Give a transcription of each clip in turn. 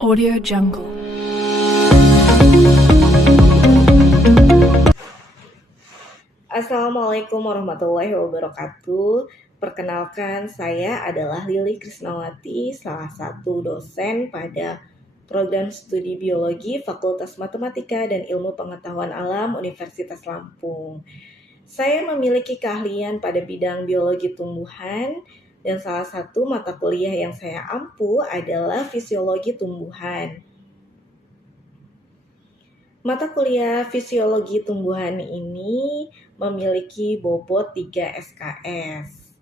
Audio Jungle. Assalamualaikum warahmatullahi wabarakatuh. Perkenalkan, saya adalah Lili Krisnawati, salah satu dosen pada program studi biologi Fakultas Matematika dan Ilmu Pengetahuan Alam Universitas Lampung. Saya memiliki keahlian pada bidang biologi tumbuhan dan salah satu mata kuliah yang saya ampu adalah fisiologi tumbuhan. Mata kuliah fisiologi tumbuhan ini memiliki bobot 3 SKS.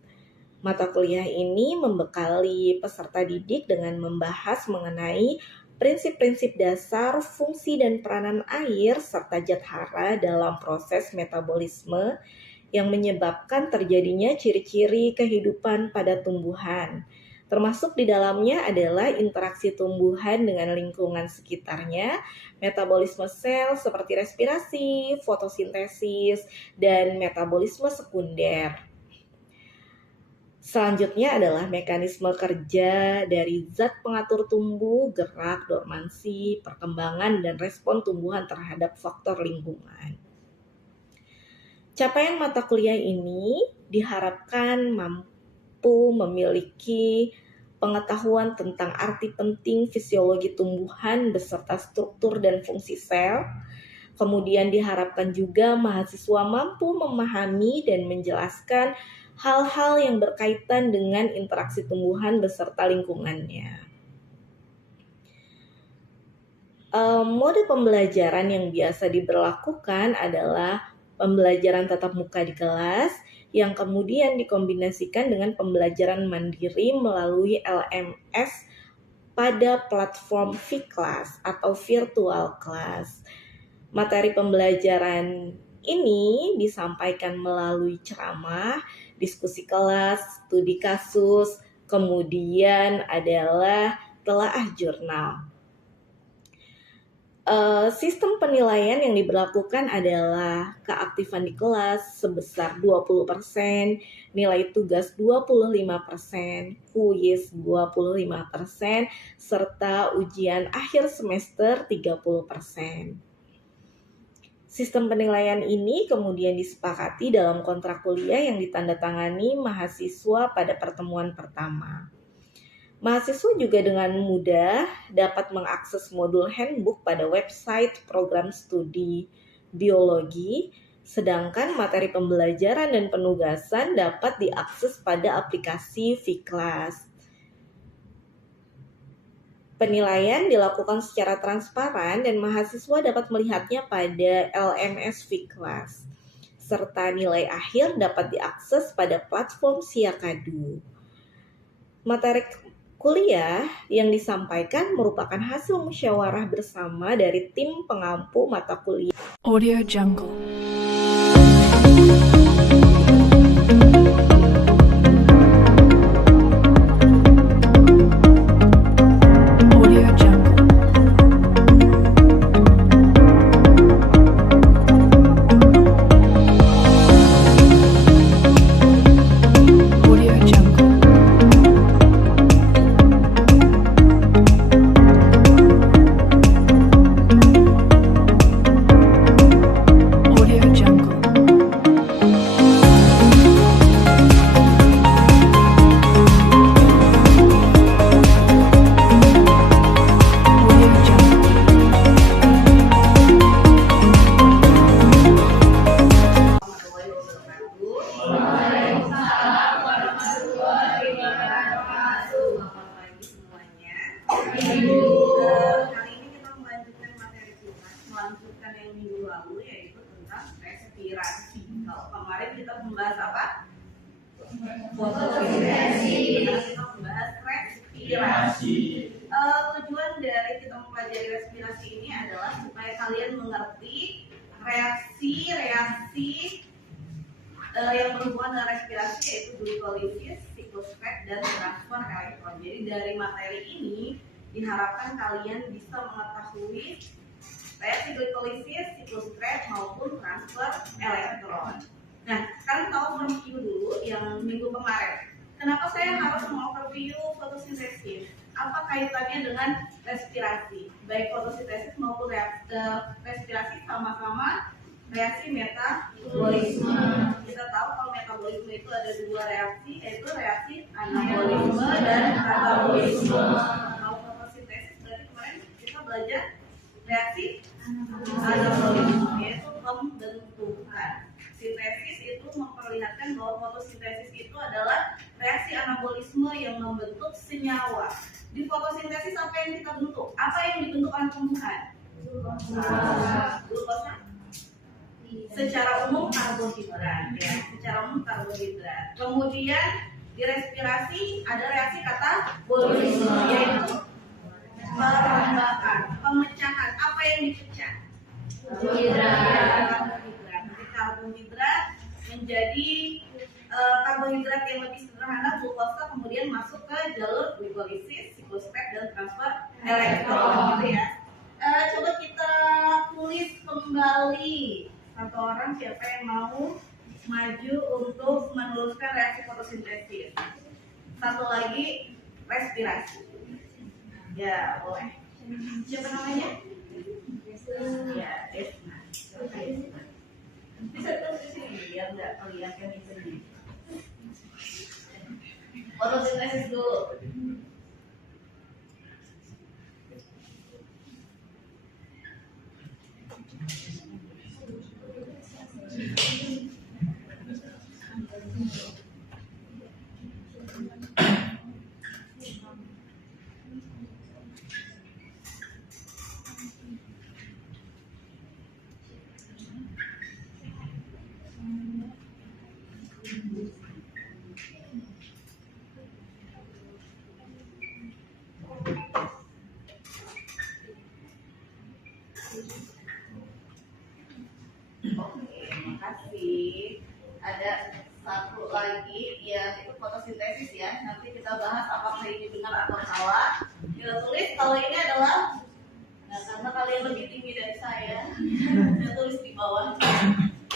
Mata kuliah ini membekali peserta didik dengan membahas mengenai prinsip-prinsip dasar, fungsi dan peranan air serta zat hara dalam proses metabolisme yang menyebabkan terjadinya ciri-ciri kehidupan pada tumbuhan. Termasuk di dalamnya adalah interaksi tumbuhan dengan lingkungan sekitarnya, metabolisme sel seperti respirasi, fotosintesis, dan metabolisme sekunder. Selanjutnya adalah mekanisme kerja dari zat pengatur tumbuh, gerak, dormansi, perkembangan, dan respon tumbuhan terhadap faktor lingkungan. Capaian mata kuliah ini diharapkan mampu memiliki pengetahuan tentang arti penting fisiologi tumbuhan beserta struktur dan fungsi sel. Kemudian diharapkan juga mahasiswa mampu memahami dan menjelaskan hal-hal yang berkaitan dengan interaksi tumbuhan beserta lingkungannya. Mode pembelajaran yang biasa diberlakukan adalah pembelajaran tatap muka di kelas yang kemudian dikombinasikan dengan pembelajaran mandiri melalui LMS pada platform vClass atau virtual class. Materi pembelajaran ini disampaikan melalui ceramah, diskusi kelas, studi kasus, kemudian adalah telaah jurnal. Sistem penilaian yang diberlakukan adalah keaktifan di kelas sebesar 20%, nilai tugas 25%, kuis 25%, serta ujian akhir semester 30%. Sistem penilaian ini kemudian disepakati dalam kontrak kuliah yang ditandatangani mahasiswa pada pertemuan pertama. Mahasiswa juga dengan mudah dapat mengakses modul handbook pada website program studi biologi, sedangkan materi pembelajaran dan penugasan dapat diakses pada aplikasi vClass. Penilaian dilakukan secara transparan dan mahasiswa dapat melihatnya pada LMS vClass, serta nilai akhir dapat diakses pada platform Siakadu. Materi kuliah yang disampaikan merupakan hasil musyawarah bersama dari tim pengampu mata kuliah. Audio Jungle. Audio Jungle. Audio Jungle. Audio Jungle. Audio Jungle. Selamat pagi semuanya. Kali ini kita melanjutkan materi kita, melanjutkan yang minggu lalu yaitu tentang respirasi. Kalau kemarin kita membahas apa? Fotosintesis. Kita membahas respirasi. Tujuan dari kita mempelajari respirasi ini adalah supaya kalian mengerti reaksi-reaksi yang berhubungan dengan respirasi, yaitu glikolisis, siklus Krebs, dan transfer elektron. Jadi dari materi ini diharapkan kalian bisa mengetahui reaksi glikolisis, siklus Krebs maupun transfer elektron. Nah, kalian tahu review dulu yang minggu kemarin. Kenapa saya harus mengoverview fotosintesis? Apa kaitannya dengan respirasi? Baik fotosintesis maupun respirasi sama-sama reaksi metabolisme. Kita tahu kalau metabolisme itu ada dua reaksi, yaitu reaksi anabolisme dan katabolisme. Kalau fotosintesis berarti kemarin kita belajar reaksi anabolisme, yaitu pembentukan. Sintesis itu memperlihatkan bahwa fotosintesis itu adalah reaksi anabolisme yang membentuk senyawa. Di fotosintesis apa yang kita bentuk? Apa yang dibentuk oleh tumbuhan? Glukosa. Secara umum karbohidrat, ya. Secara umum karbohidrat. Kemudian di respirasi ada reaksi katabolisme, yaitu perombakan, pemecahan. Apa yang dipecah? Karbohidrat. Karbohidrat menjadi karbohidrat yang lebih sederhana, glukosa, kemudian masuk ke jalur glikolisis, siklus PET dan transfer elektron, gitu ya. Coba kita tulis kembali satu orang, siapa yang mau maju untuk meneruskan reaksi fotosintesis. Satu lagi respirasi. Ya, boleh. Siapa namanya? Ya, Desna. Bisa terus di sini biar nggak kelihatan di sini. Fotosintesis dulu. Oke, makasih. Ada satu lagi ya, itu fotosintesis ya. Nanti kita bahas apakah ini benar atau salah. Kita tulis kalau ini adalah, nah karena kalian lebih tinggi dari saya tulis di bawah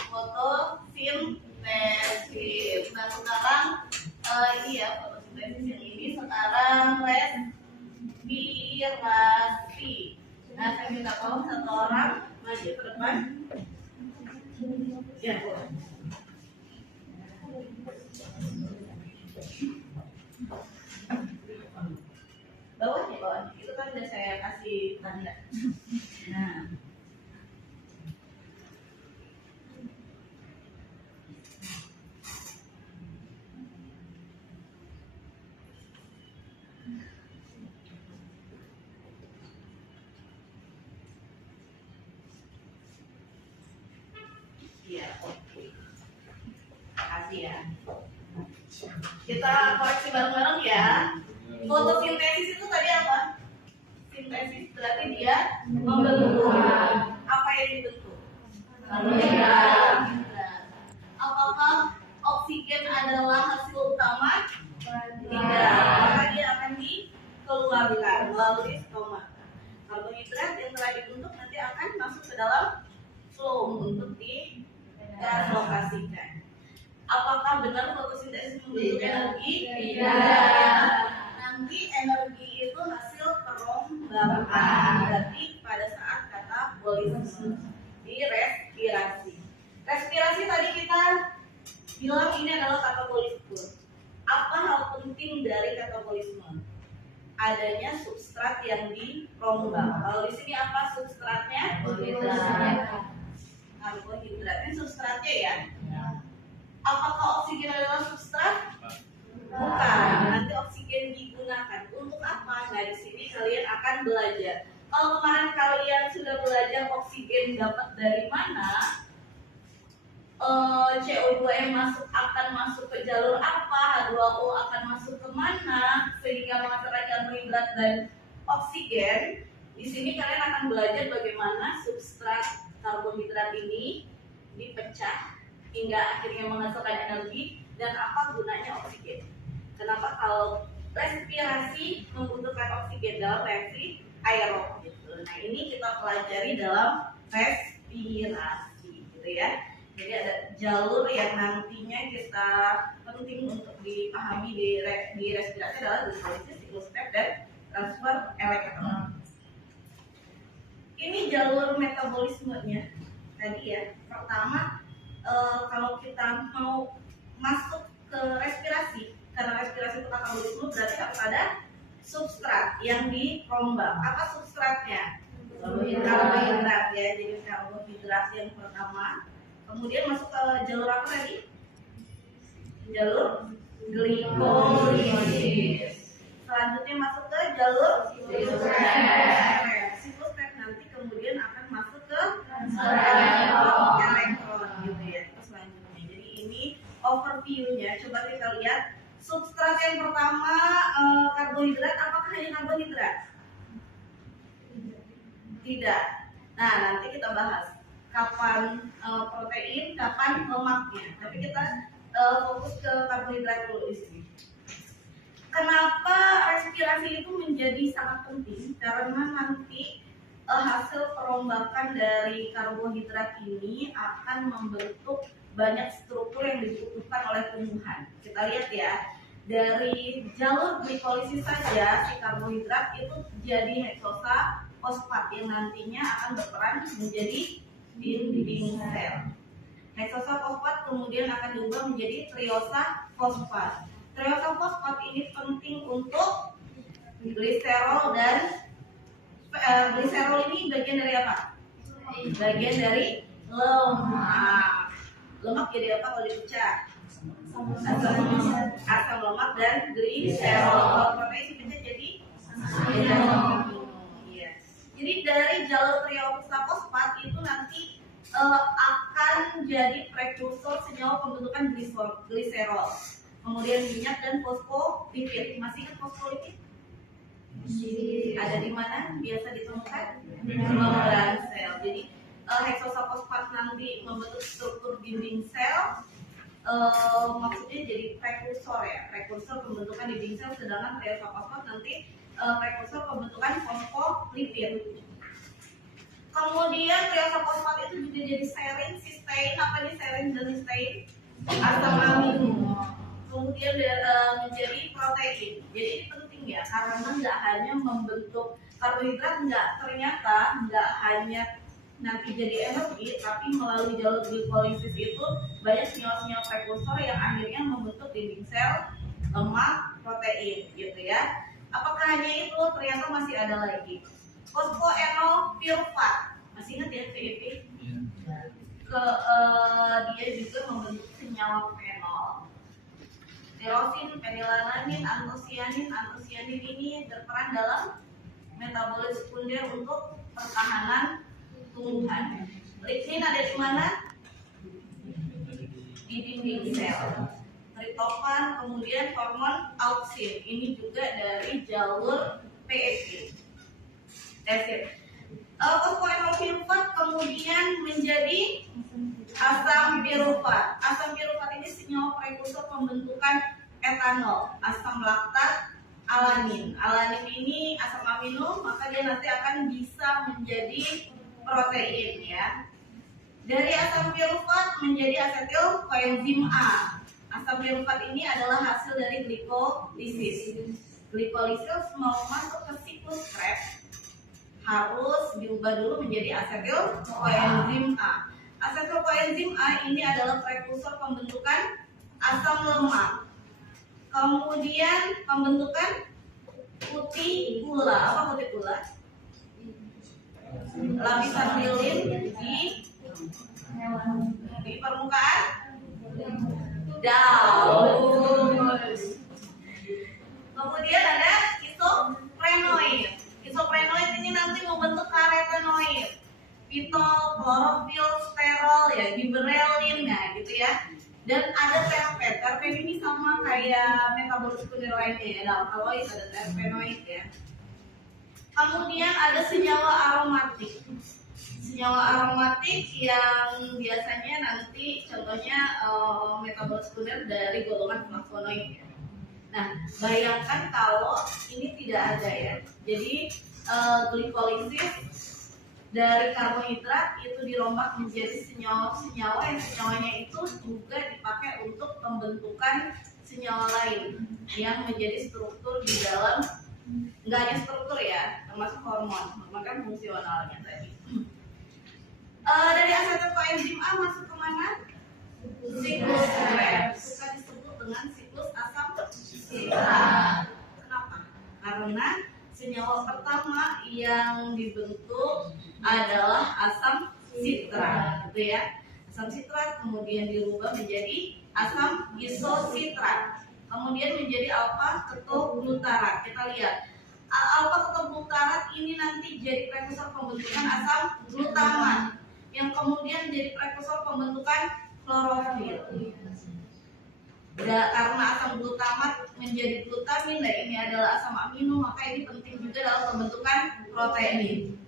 fotosintesis. Nah sekarang ini ya fotosintesis yang ini sekarang respirasi. Nah saya minta tolong satu orang maju ke depan. Ya, boleh. Bawah. Itu kan udah saya kasih tanda. Nah. Ya, oke. Makasih ya. Kita koreksi bareng-bareng ya. Fotosintesis itu tadi apa? Sintesis berarti dia membentuk. Apa yang dibentuk? Karbohidrat. Apakah oksigen adalah hasil utama? Tidak. Maka dia akan dikeluarkan melalui stomata. Karbohidrat yang telah dibentuk nanti akan masuk ke dalam flow untuk ditranslokasikan. Apakah benar fotosintesis membentuk energi? Tidak. Nanti energi itu hasil perombakan. Berarti pada saat katabolisme di respirasi. Respirasi tadi kita bilang ini adalah katabolisme. Apa hal penting dari katabolisme? Adanya substrat yang dirombak. Kalau di sini apa substratnya? Karbohidrat. Ini substratnya ya. Apakah oksigen adalah substrat? Bukan. Nanti oksigen digunakan untuk apa? Nah di sini kalian akan belajar. Kalau kemarin kalian sudah belajar oksigen dapat dari mana, CO2 yang akan masuk ke jalur apa, H2O akan masuk ke mana, sehingga menghasilkan karbohidrat dan oksigen. Di sini kalian akan belajar bagaimana substrat karbohidrat ini dipecah hingga akhirnya menghasilkan energi dan apa gunanya oksigen. Kenapa kalau respirasi membutuhkan oksigen dalam reaksi aerob gitu. Nah ini kita pelajari dalam respirasi gitu ya. Jadi ada jalur yang nantinya kita penting untuk dipahami di respirasi adalah glikolisis, siklus PET dan transfer elektron. Ini jalur metabolismenya tadi ya. Pertama, kalau kita mau masuk ke respirasi, karena respirasi itu katabolisme berarti harus ada substrat yang dirombak. Apa substratnya? Karbohidrat ya, jadi karbohidrat yang pertama. Kemudian masuk ke jalur apa tadi? Jalur glikolisis. Selanjutnya masuk ke jalur siklus step nanti kemudian akan masuk ke elektron gitu ya. Terus selanjutnya. Jadi ini overview-nya. Coba kita lihat substrat yang pertama karbohidrat. Apakah hanya karbohidrat? Tidak. Nah, nanti kita bahas kapan protein, kapan lemaknya. Tapi kita fokus ke karbohidrat dulu di sini. Kenapa respirasi itu menjadi sangat penting? Karena nanti hasil perombakan dari karbohidrat ini akan membentuk banyak struktur yang dibutuhkan oleh tumbuhan. Kita lihat ya, dari jalur glikolisis saja si karbohidrat itu jadi heksosa fosfat yang nantinya akan berperan menjadi dinding sel. Heksosa fosfat kemudian akan diubah menjadi triosa fosfat. Triosa fosfat ini penting untuk gliserol dan gliserol ini bagian dari apa? Bagian dari lemak. Lemak jadi apa kalau dipecah? Asam lemak dan gliserol. Kalau protein dipecah jadi iya. Jadi dari jalur triosa fosfat itu nanti akan jadi prekursor senyawa pembentukan gliserol. Kemudian minyak dan fosfolipid. Masih ingat fosfolipid? Ada di mana biasa ditemukan? Di memberan sel. Jadi heksosa fosfat nanti membentuk struktur dinding sel. Maksudnya jadi prekursor ya, prekursor pembentukan dinding sel. Sedangkan triosa fosfat nanti prekursor pembentukan fosfolipid. Kemudian triosa fosfat itu juga jadi serine, cysteine. Apa nih serine dan cysteine? Asam amino. Kemudian menjadi protein. Jadi ini penting ya, karena nggak hanya membentuk karbohidrat, ternyata nggak hanya nanti jadi energi, tapi melalui jalur glikolisis itu banyak senyawa-senyawa prekursor yang akhirnya membentuk dinding sel, lemak, protein, gitu ya. Apakah hanya itu? Ternyata masih ada lagi. Fosfoenolpirufat, masih ingat ya PEP? Dia juga membentuk senyawa fenol. Tirosin, fenilalanin, antosianin. Antosianin ini berperan dalam metabolisme sekunder untuk pertahanan tumbuhan. Lignin ada di mana? Di dinding sel. Triptofan, kemudian hormon auksin. Ini juga dari jalur PEP. Fosfoenolpirufat kemudian menjadi asam pirufat. Asam pirufat ini senyawa prekursor pembentukan etanol. Asam laktat, alanin. Alanin ini asam amino, maka dia nanti akan bisa menjadi protein ya. Dari asam pirufat menjadi asetil koenzim A. Asam pirufat ini adalah hasil dari glikolisis. Glikolisis mau masuk ke siklus Krebs harus diubah dulu menjadi asetil koenzim A. Asetil koenzim A ini adalah prekursor pembentukan asam lemak. Kemudian pembentukan kutikula. Apa kutikula? Lapisan lilin di permukaan daun. Kemudian ada isoprenoid. Isoprenoid ini nanti membentuk karotenoid, pitol, klorofil, sterol, ya, giberelin, nah gitu ya. Dan ada terpen. Terpen ini sama kayak metabolisme sekunder lainnya ya. Dalam alkaloid ada terpenoid ya. Kemudian ada senyawa aromatik. Senyawa aromatik yang biasanya nanti contohnya metabolisme sekunder dari golongan flavonoid ya. Nah, bayangkan kalau ini tidak ada ya. Jadi glikolisis dari karbohidrat itu dirombak menjadi senyawa-senyawa yang senyawanya itu juga dipakai untuk pembentukan senyawa lain yang menjadi struktur di dalam Nggak hanya struktur ya, termasuk hormon. Hormon kan fungsionalnya tadi. Dari asetil-koenzim A masuk kemana? Siklus Krebs. Suka disebut dengan siklus asam sitrat. Kenapa? Karena senyawa pertama yang dibentuk adalah asam sitrat, gitu ya. Asam sitrat kemudian dirubah menjadi asam isositrat, kemudian menjadi alfa ketoglutarat. Kita lihat alfa ketoglutarat ini nanti jadi prekursor pembentukan asam glutamat, yang kemudian jadi prekursor pembentukan klorofil. Karena asam glutamat menjadi glutamin dan ini adalah asam amino, maka ini penting juga dalam pembentukan protein.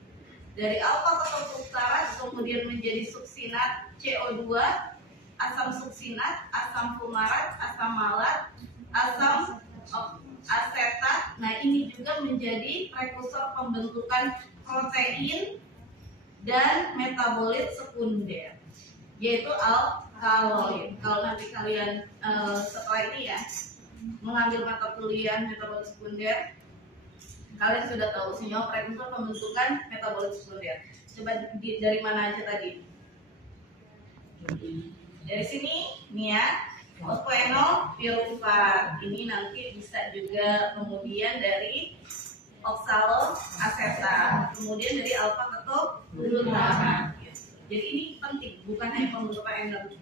Dari alfa ketoglutarat kemudian menjadi suksinat CO2, asam suksinat, asam fumarat, asam malat, asam asetat. Nah, ini juga menjadi prekursor pembentukan protein dan metabolit sekunder, yaitu alkaloid. Kalau nanti kalian setelah ini ya mengambil mata kuliah metabolit sekunder, kalian sudah tahu senyawa prekursor pembentukan metabolit sekunder. Coba dari mana aja tadi? Dari sini nih ya, fosfoenol pirufat. Ini nanti bisa juga kemudian dari oksaloasetat, kemudian dari alfa ketoglutarat. Jadi ini penting, bukan hanya pembentukan energi,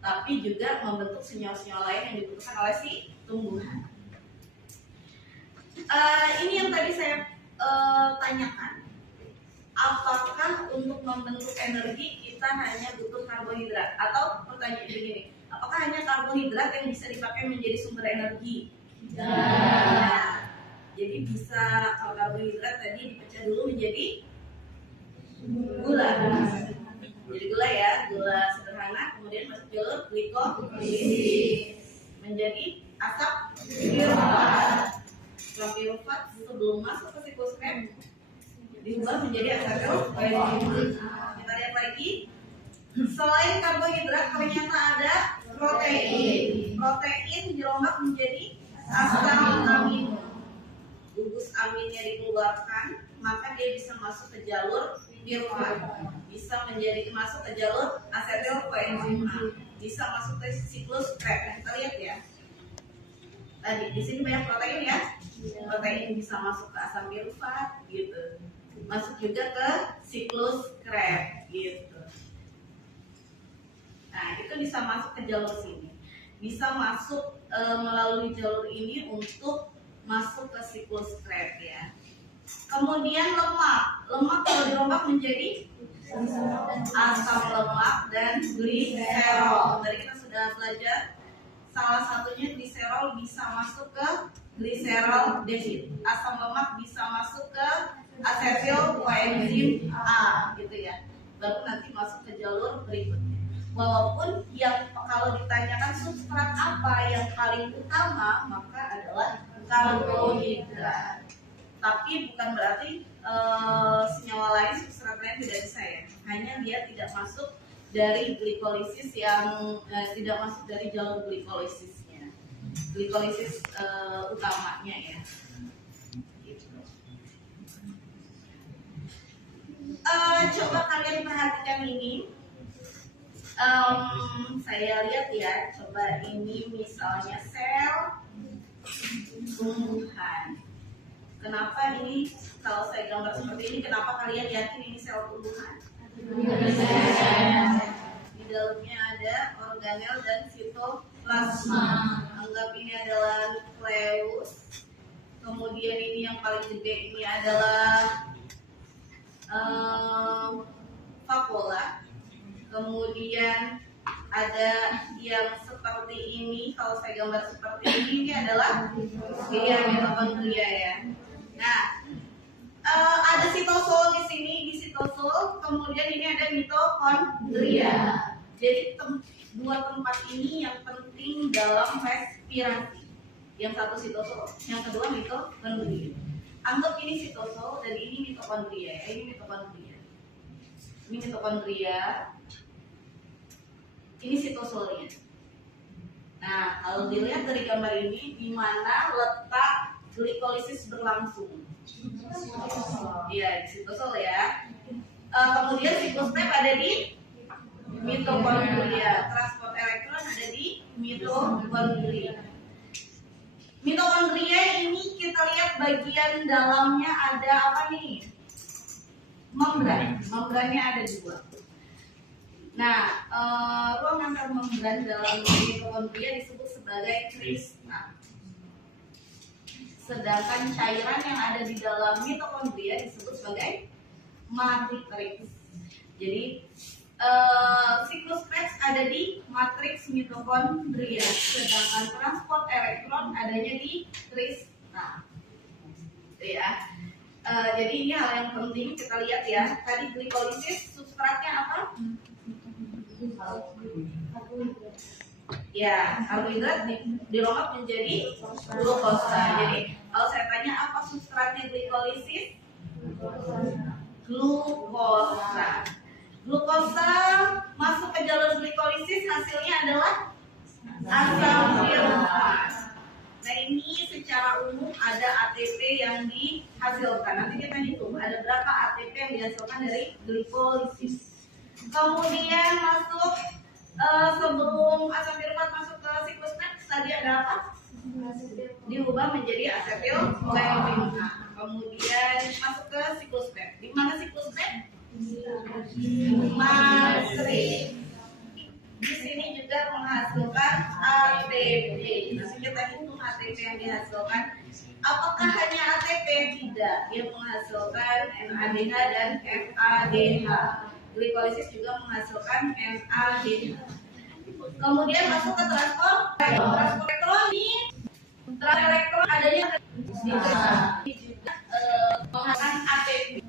tapi juga membentuk senyawa-senyawa lain yang dibutuhkan oleh si tumbuhan. Ini yang tadi saya tanyakan. Apakah untuk membentuk energi kita hanya butuh karbohidrat? Atau pertanyaan begini, apakah hanya karbohidrat yang bisa dipakai menjadi sumber energi? Nah, jadi bisa kalau karbohidrat tadi dipecah dulu menjadi gula. Jadi gula ya, gula sederhana, kemudian masuk jalur glikolisis menjadi asam pirufat. Asam pirufat sebelum masuk ke siklus Krebs diubah menjadi asetil-koenzim. Kita lihat lagi, selain karbohidrat ternyata ada protein. Protein dirombak menjadi asam amino. Gugus aminnya dikeluarkan, maka dia bisa masuk ke jalur pirufat, bisa menjadi masuk ke jalur asetil-koenzim A, bisa masuk ke siklus Krebs. Kita lihat ya. Tadi di sini banyak protein ya. Protein bisa masuk ke asam pirufat gitu. Masuk juga ke siklus Krebs gitu. Nah, itu bisa masuk ke jalur sini. Bisa masuk melalui jalur ini untuk masuk ke siklus Krebs ya. Kemudian lemak. Lemak kalau dirombak menjadi asam lemak dan gliserol. Tadi kita sudah belajar salah satunya gliserol bisa masuk ke gliserol desit. Asam lemak bisa masuk ke asetil-koenzim A gitu ya. Baru nanti masuk ke jalur berikutnya. Walaupun yang kalau ditanyakan substrat apa yang paling utama, maka adalah karbohidrat. Tapi bukan berarti senyawa lain, substrat lain tidak bisa ya. Hanya dia tidak masuk dari glikolisis yang tidak masuk dari jalur glikolisisnya. Glikolisis utamanya ya. Gitu. Coba kalian perhatikan ini. Saya lihat ya, coba ini misalnya sel tumbuhan. Kenapa ini kalau saya gambar seperti ini, kenapa kalian yakin ini sel tumbuhan? Di dalamnya ada organel dan sitoplasma. Anggap ini adalah nukleus. Kemudian ini yang paling gede ini adalah vakuola. Kemudian ada yang seperti ini, kalau saya gambar seperti ini adalah mitokondria ya. Nah, ada sitosol di sini, di sitosol, kemudian ini ada mitokondria. Jadi dua tempat ini yang penting dalam respirasi. Yang satu sitosol, yang kedua mitokondria. Anggap ini sitosol dan ini mitokondria ya. Ini mitokondria. Ini mitokondria. Ini sitosolnya. Nah, kalau dilihat dari gambar ini, di mana letak glikolisis berlangsung? Iya, di sitosol ya. Kemudian siklus PEP ada di mitokondria, transport elektron ada di mitokondria. Mitokondria ini kita lihat bagian dalamnya ada apa nih? Membran. Membrannya ada 2. Nah, ruang antar membran dalam mitokondria disebut sebagai krista. Sedangkan cairan yang ada di dalam mitokondria disebut sebagai matriks. Jadi siklus PEX ada di matriks mitokondria, sedangkan transport elektron adanya di krista. Ya. Jadi ini hal yang penting kita lihat ya. Tadi glikolisis substratnya apa? Ya, karbohidrat dirombak menjadi glukosa. Jadi kalau saya tanya apa substratnya glikolisis? Glukosa. Glukosa masuk ke jalur glikolisis, hasilnya adalah asam sulfat. Nah ini secara umum ada ATP yang dihasilkan. Nanti kita hitung ada berapa ATP yang dihasilkan dari glikolisis. Kemudian masuk sebelum asam sulfat masuk ke siklus PEX tadi ada apa? Diubah menjadi asetil kolein. Kemudian masuk ke siklus PEX. Di mana siklus PEX? Matriks. Di sini juga menghasilkan ATP. Nanti kita hitung ATP yang dihasilkan. Apakah hanya ATP? Tidak. Dia menghasilkan NADH dan FADH. Glikolisis juga menghasilkan NADH. Kemudian masuk ke transport elektron. Transport elektron adanya di juga menghasilkan ATP.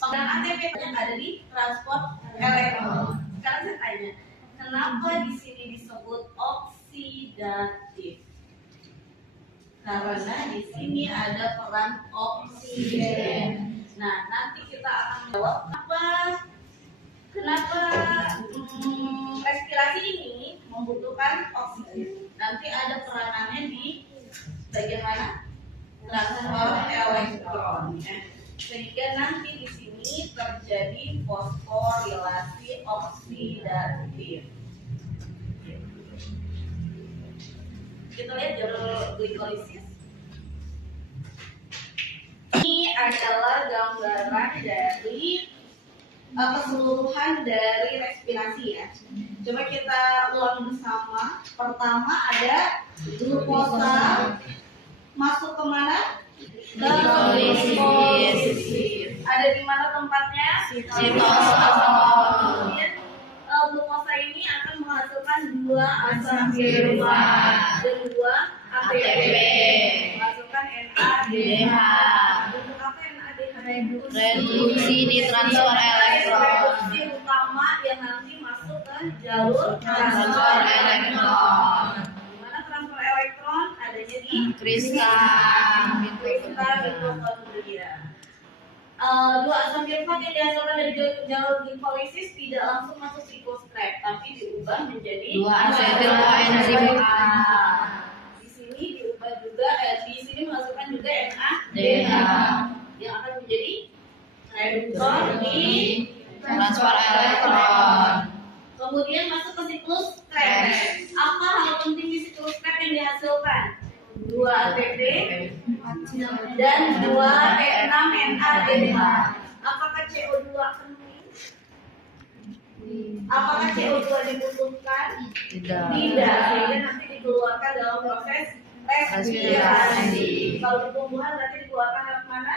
Dan ATP yang ada di transport elektron. Sekarang saya tanya, kenapa di sini disebut oksidatif? Karena di sini ada peran oksigen. Nah, nanti kita akan jawab kenapa respirasi ini membutuhkan oksigen. Nanti ada peranannya di bagian mana? Transport elektron. Sehingga nanti di sini terjadi fosforilasi oksidatif. Kita lihat jalur glikolisis. Ini adalah gambaran dari keseluruhan dari respirasi ya. Coba kita ulang bersama. Pertama ada glukosa masuk ke mana? Glikolisis. Ada di mana tempatnya? Kemudian glukosa ini akan menghasilkan 2 asam sulfat dan 2 ATP. Menghasilkan NADH. Untuk apa NADH? Reduksi di transfer elektron. Reduksi utama yang nanti masuk ke jalur Transfer elektron. Di mana transfer elektron adanya di Krista. mitokondria. 2 asam sulfat yang dihasilkan dari jalur glikolisis tidak langsung masuk siklus PEX, tapi diubah menjadi 2 asetil koenzim A. Di sini diubah juga, di sini menghasilkan juga DH yang akan menjadi reduktor di transfer elektron. Kemudian masuk ke siklus PEX. Apa hal penting di siklus PEX yang dihasilkan? 2 ATP dan 2 6-NADH. Apakah CO2 penting? Apakah CO2 dibutuhkan? Tidak. Tidak, sehingga nanti dikeluarkan dalam proses respirasi. Kalau di tumbuhan berarti dikeluarkan lewat mana?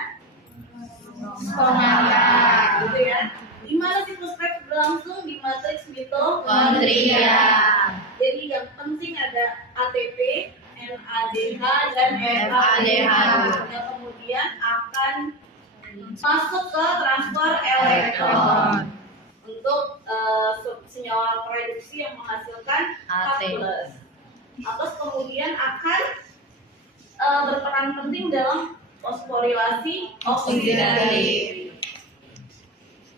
Stomata, gitu ya. Di mana siklus PEX berlangsung? Di matriks mitokondria. Jadi yang penting ada ATP, NADH dan FADH yang kemudian akan masuk ke transfer elektron untuk senyawa reduksi yang menghasilkan H+. H+ kemudian akan berperan penting dalam fosforilasi oksidatif,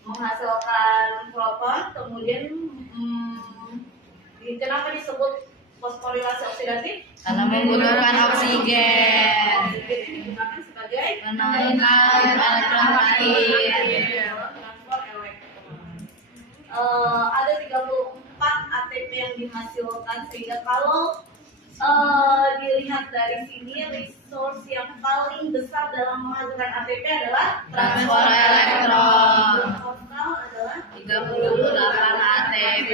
menghasilkan proton. Kemudian kenapa disebut fosforilasi oksidasi? Karena menggunakan oksigen. Oksigen digunakan sebagai Menangkal elektron air. transport elektron. Ada 34 ATP yang dihasilkan, sehingga kalau dilihat dari sini, resource yang paling besar dalam menghasilkan ATP adalah Transport elektron. Total adalah 38 ATP.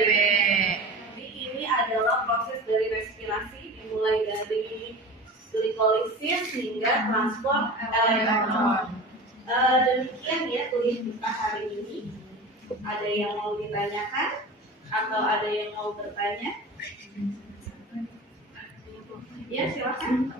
Jadi ini adalah proses dari respirasi, dimulai dari glikolisis hingga transport elektron. Demikian ya kuliah kita hari ini. Ada yang mau ditanyakan atau ada yang mau bertanya? Ya, silakan.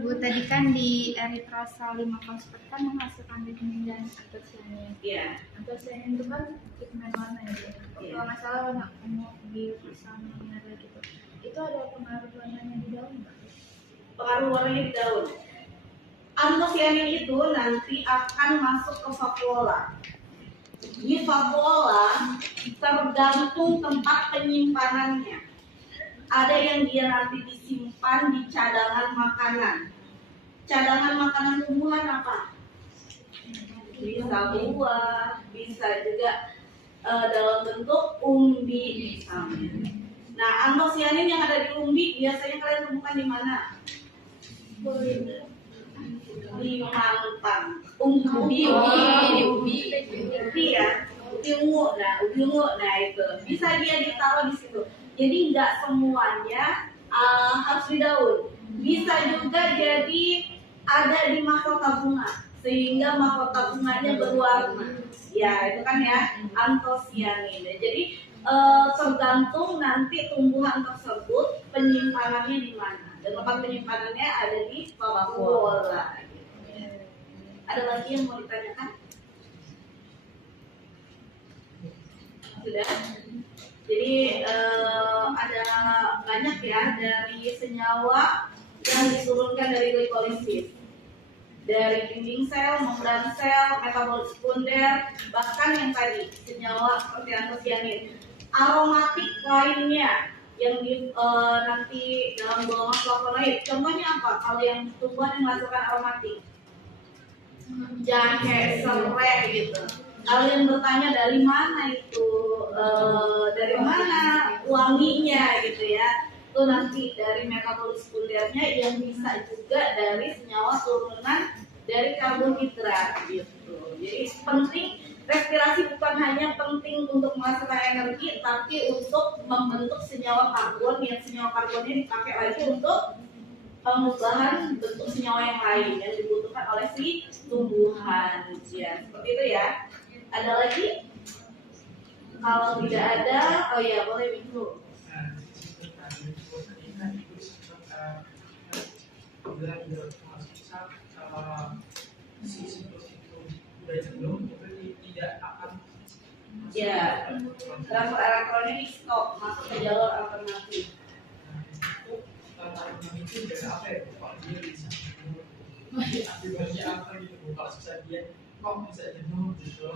Bu, tadi kan di eritrosal 5 fosfat kan menghasilkan pigmen dan antosianin. Iya. Antosianin itu kan pigmen warna ya, Bu. Iya. Kalau nggak salah warna ungu, biru, sama merah gitu. Itu ada pengaruh warnanya di daun nggak? Pengaruh warnanya di daun. Antosianin itu nanti akan masuk ke vakuola. Di vakuola tergantung tempat penyimpanannya. Ada yang dia nanti disimpan di cadangan makanan. Cadangan makanan tumbuhan apa? Bisa buah, bisa juga dalam bentuk umbi misalnya. Nah, antosianin yang ada di umbi biasanya kalian temukan di mana? Di mantang. Ubi ya. Ubi ungu. Nah itu bisa dia ditaruh di situ. Jadi nggak semuanya harus di daun. Bisa juga jadi ada di mahkota bunga, sehingga mahkota bunganya berwarna. Ya itu kan ya antosianin. Jadi tergantung nanti tumbuhan tersebut penyimpanannya di mana. Dan tempat penyimpanannya ada di vakuola. Ada lagi yang mau ditanyakan? Sudah? Jadi ada banyak ya dari senyawa yang diturunkan dari glikolisis, dari dinding sel, membran sel, metabolit sekunder, bahkan yang tadi senyawa seperti antosianin. Aromatik lainnya yang nanti dalam golongan flavonoid. Contohnya apa? Kalau yang tumbuhan yang menghasilkan aromatik, jahe, serai gitu. Kalian bertanya dari mana itu, dari mana wanginya gitu ya. Itu nanti dari metabolit sekundernya yang bisa juga dari senyawa turunan dari karbohidrat gitu. Jadi penting, respirasi bukan hanya penting untuk menghasilkan energi, tapi untuk membentuk senyawa karbon, yang senyawa karbonnya dipakai lagi untuk pengubahan bentuk senyawa yang lain yang dibutuhkan oleh si tumbuhan. Ya, seperti itu ya. Ada lagi? Kalau tidak ada, oh ya boleh Minggu. Ya, transfer elektronnya di stop, masuk ke jalur alternatif.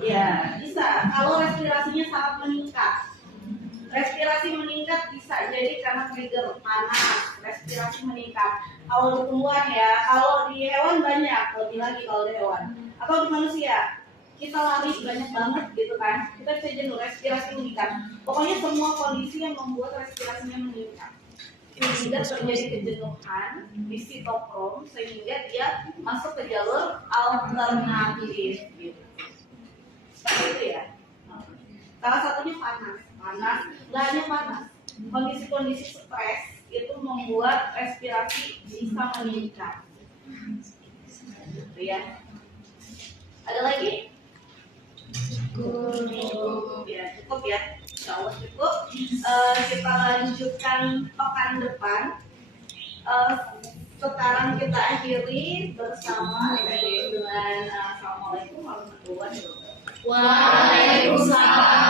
Ya, bisa. Kalau respirasinya sangat meningkat. Respirasi meningkat bisa jadi karena trigger panas, respirasi meningkat. Kalau di tumbuhan ya, kalau di hewan banyak, lebih lagi kalau di hewan. Atau di manusia, kita lari banyak banget gitu kan, kita bisa jenuh, respirasi meningkat. Pokoknya semua kondisi yang membuat respirasinya meningkat. Sehingga terjadi kejenuhan di sitokrom, sehingga dia masuk ke jalur alternatif gitu. Seperti itu ya. Salah satunya panas, nggak hanya panas. Kondisi-kondisi stres itu membuat respirasi bisa meningkat. Gitu ya. Ada lagi? Cukup ya, cukup ya. Insya Allah cukup. Kita lanjutkan pekan depan. Sekarang kita akhiri bersama dengan Assalamualaikum warahmatullahi wabarakatuh. Waalaikumsalam.